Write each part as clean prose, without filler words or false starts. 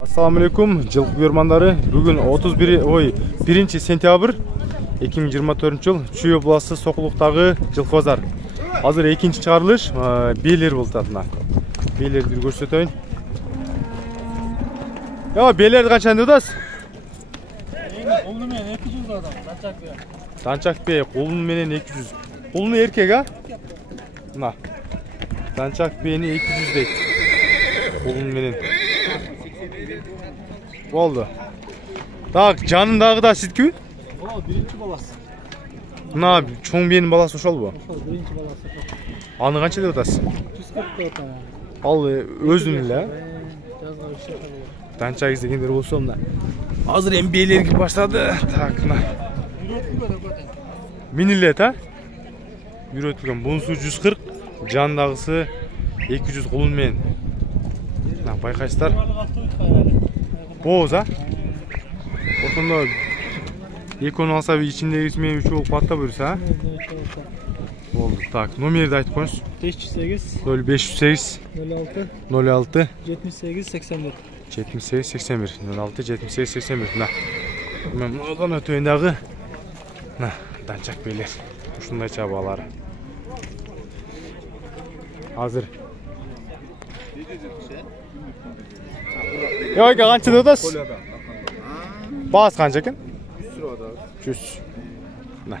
Assalamu alaikum, жылқы көрмандары. Бүгін 1 сентябрь 2024 жыл Чүй обласы Соқұлықтағы жылқы базар. Азыр екінші шығарылыш белер болды атына. Белерді көрсетейін. Белерді қаншан дедіңіз? Қолны мен 200 адам, Данчак бе, қолны менен 200. Қолны еркек, а? Мына. Данчак бейini 200 дейді. Қолны менен. Oldu. Так, жанындағы да сіздікі? О, бірінші баласы. Мына чоң биенің баласы ошол бу? Ошол бірінші баласы. Аны қанша деп атасыз? 140 деп атам. Ал өзүң эле? Жазга иши калды. Данчак издегендер болсо мына. Азыр эми биелер кирип баштады. Так, мына. Минилет, а? Үйрөтүлгөн. Бунусу 140, жанындагысы 200 кулун менен. Мына байкайсыздар. Боз, а? Ошондо экөөнү алса ичиндеги мен 3 болуп калат да буюрса, а? Болду. Так, номерди айтып коюңуз. 508 0508 06 06 78 81. 78 81 06 78 81. Мына. Мен мындан өтөйүндагы мына данчак белер. Ушундайча балары. Азыр Yo'q, qancha dedingiz? Bas qancha ekan? 100. Mana.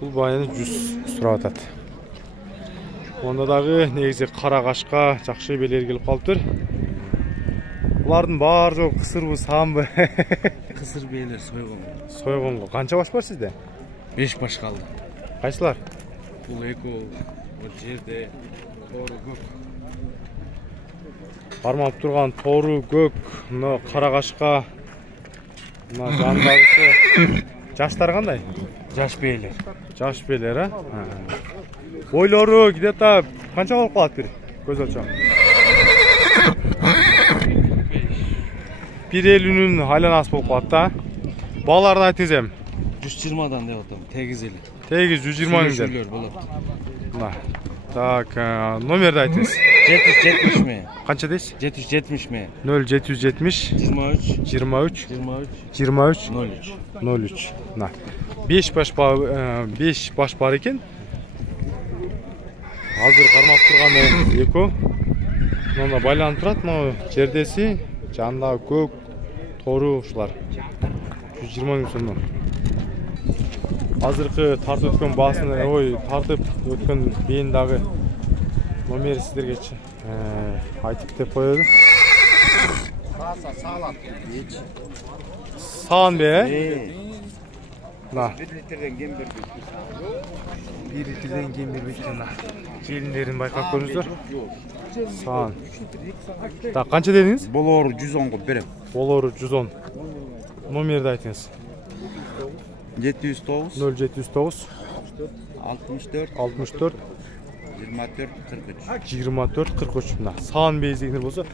Bu bayani 100 so'rayotadi. Ondadagi negizi qara qashqa жақсы белер келип калыптыр. Булардын баары жок кысырбы, самбы. Кысыр белер Сойгонго. Канча баш бар сизде? 5 баш калды. Кайсылар? Бул эко, бул жерде тору көк. Бармап турган тору көк, мына кара кашка, мына жандагысы. Жаштар кандай? Жаш белер. Жаш белер, а? Бойлору где-то канча болуп калат бир? Көз өлчөм. 1.50-нүн айланасы болуп калат да. Баларды айтыңыз эми. 120дан деп атам, тегиз эле. Тегиз 120 миңден. болот. Мына. Так, номерди айтыңыз. 770 ми? Канча дейсиз? 770 ми? 0770 23 23 23 23 03. 03. Мына. 5 баш бар экен. Азыр кармап турганы эко. Мына байланып турат, мына жердеси, жанында көк, тору ушулар. 120 миң сомдон. Азыркы тартып өткөн баасын, тартып өткөн бейин дагы номери сиздергечи айтып деп коёду. Саан бе? Мына. 1 литрден кем бербейт. 1 литрден кем бербейт жана. Желиндерин байкап көрүңүздөр. Саан. Так, канча дедиңиз? Болору 110 берем. Болору 110. Номерди айтыңыз. 709 0709 64 64 24 43. 24 43. Мына саан бейиздегендер болсо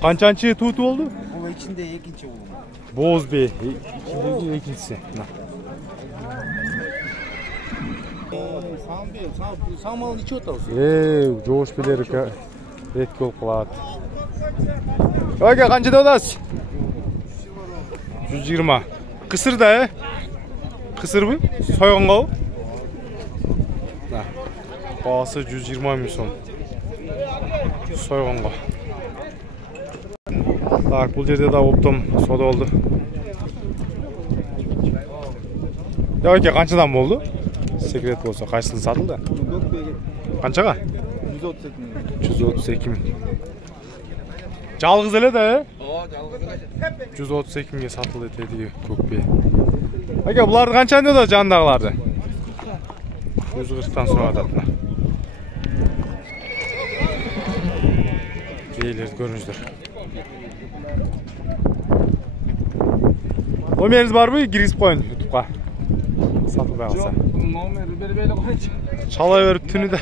канчанчы тууту болду? Бул ичинде экинчи болду. Боз бей, ичиндеги экинчиси. Мына. Самал ниче отабыз? Жоош белери ретке болуп калат. Ага, канча деп атасыз? 120. Кысыр да, Кысырбы? Сойгонгобу? Баасы 120 миң сом. Сойгонго. Так, бул жерде да оптом сода болду. Яке канчадан болду? Секрет болсо, кайсысын сатылды? Канчага? 132 миң. Жалгыз эле да, жалгыз эле. 132 миңге сатылды деди көк бие. Ака, буларды канча деді жандагыларды? 140тан сурап атат. Биелерди көрүңүздөр. Номериңиз барбы? Киргизип коюн YouTube'га. Сатылбай калса. Номери бербей эле койчу. Чала берип түнү да.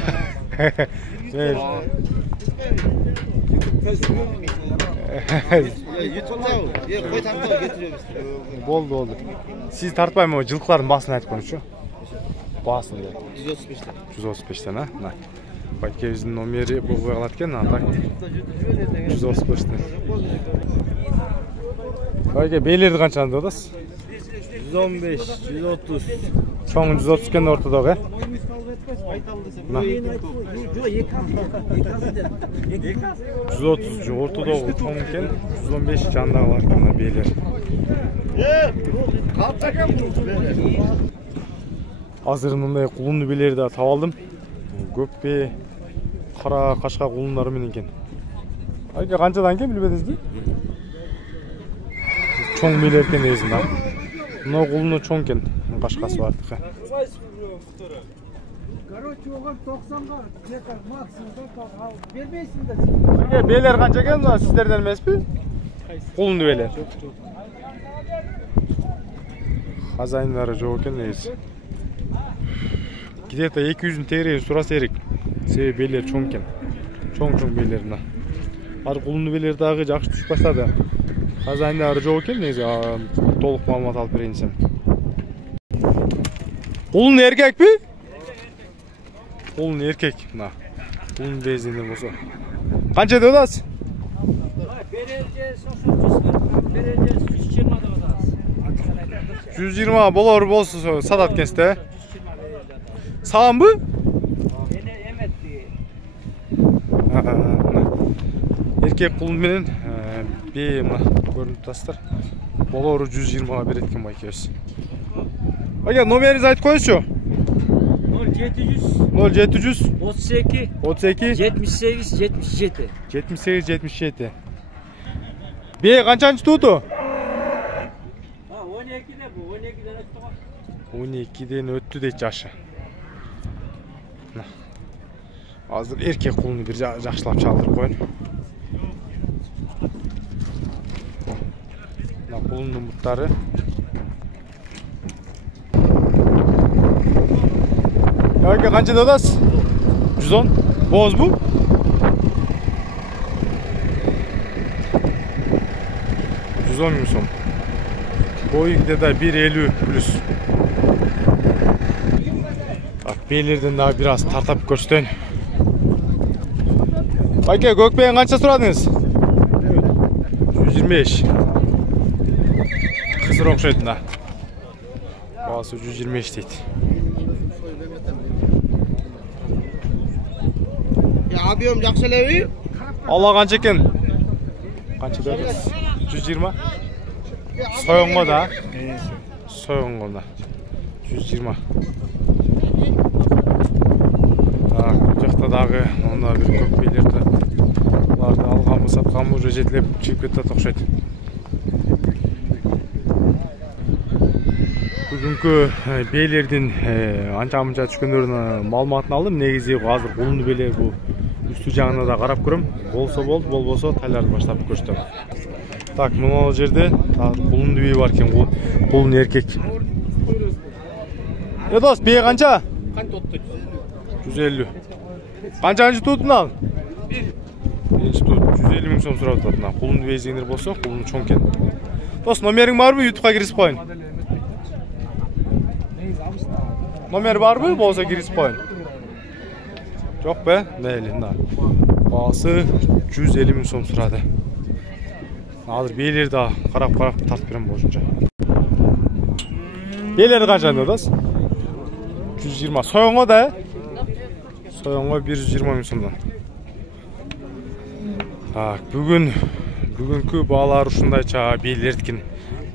Болду. Сиз тартпайм, жылкылардын баасын айтып коюңузчу. Баасын. 135тен, а? Байкебиздин номери болбой калат экен, ата 135. Байке бейлерди канчаны деп атасыз? 115, 130. Чоң 130 экен, ортодогу, э? 130 ортодогу чоң экен, 115 жандагылар экен бейлер. Азыр мындай кулунду бейлерди да таап алдым. Көкпе, кара кашка кулундары менен экен. Айга канчадан экен билбедиңизби? Чоң бейлер экен дейсиң да. Мына кулуну чоң экен, кашкасы бар экен. Короче, оған 90-ға максимум бермейсіңдер. Айга бейлер канча экен, сиздерден эмеспи? Кулунду бейлер. Хазайындары жок экен дейсиң. Где-то 200 тегерегин сураса керек. Себеби бейлер чоң экен. Чоң бейлер мына. Ар кулунду бейлер дагы жакшы түшүп баштады. Хазайындары жок экен, негизи толук маалымат алып берейин десем. Кулун эркекпи? Кулун эркек мына. Кулун безиндер болсо. Канча деп атасыз? Берелже сошо берелже 120 деп атасыз. 120 болор болсо сатат экенсиз, Саамбы? Эметти. Эркек кулун менен бээ мына көрүнүп турасыздар. Болору 120га берет экен байкебиз. Ага, номеринизди айтып коюңузчу. 0700 32 32 78 77. 78-77. Бээ канчанчы тууту? 12'de bu. 12'den öttü bak. 12'den өттү дейт жашы. Азыр эркек кулуну бир жакшылап чалдырып коеюн. Мына кулундун буттары. Яке канча деп атасыз? 110. Боозбу? 110 миң сом. Бою где-то 1.50 плюс. Так, бейлерден дагы бир аз тартап көрсөтөйүн. Байке, көкпейин канча сурадыңыз? 125. Кызыр окшойт да. Баасы 125 дейт. Abim жақсы элеби? Алла канча экен? Канча деп атасыз? 120. Союңго да. Союңго да. 120. Так, бу жакта дагы мында бир көкпейлерди. Аларды алганбы, сатканбы уже жетилеп чыгып кетет окшойт. Бүгүнкү бейлердин анча-мынча түшкөндөрүнүн маалыматын алдым. Негизи азыр кулунду бейлер бу үстү жагына да карап көрөм. Болсо болду, болбосо тайларды баштап көрсөтөм. Так, мына жерде кулунду бей бар экен, кулун эркек. Дос, бей канча? Канча тотту? 150. Канчанчы туутун ал? Биринчи туут 150 миң сом сурап атат. Кулунду бейсеңдер болсо, кулун чоң экен. Дос, номериң барбы? YouTube'га киргизип коюн. Номер барбы? Болсо киргизип коюн. Жок бе? Мейли, мына. Баасы 150 миң сом сурады. Азыр бейлерди карап тартып берем болушунча. Бейлерди канча деп атасыз? 120. Союңго да, Союңго 120 миң сомдон. Так, бүгүнкү баалар ушундайча бейлердикин.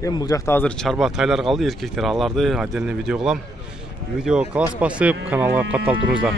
Эми бул жакта азыр чарба тайлар калды, эркектер, аларды отдельный видео кылам. Видео класс басып, каналга катталып туруңуздар.